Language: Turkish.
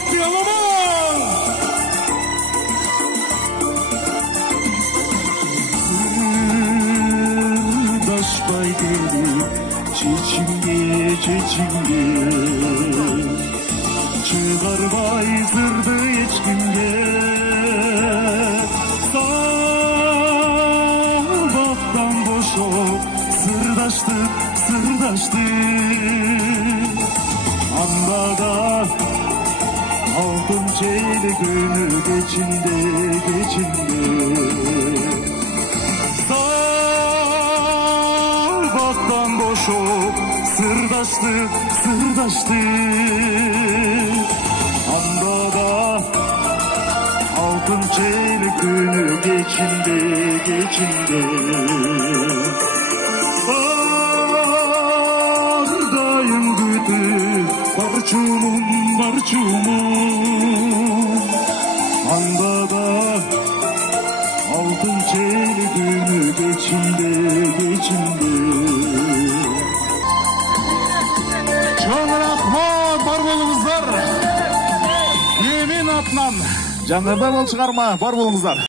etmiyor ama. Daş baydeli çeçimliye çeçimliye çıkar bay zırdı geçkimde sabahtan boş ol sırdaştık anda da altın çeyli günü geçinde sabahtan boş ol sırdaştık anda da altın çeyli günü geçinde bardayım güdü barçumum anda da altın çeyli günü geçinde Çok rahmat var bolunuzlar yemin atlan Жаңырдан ол шығарма бар болыңыздар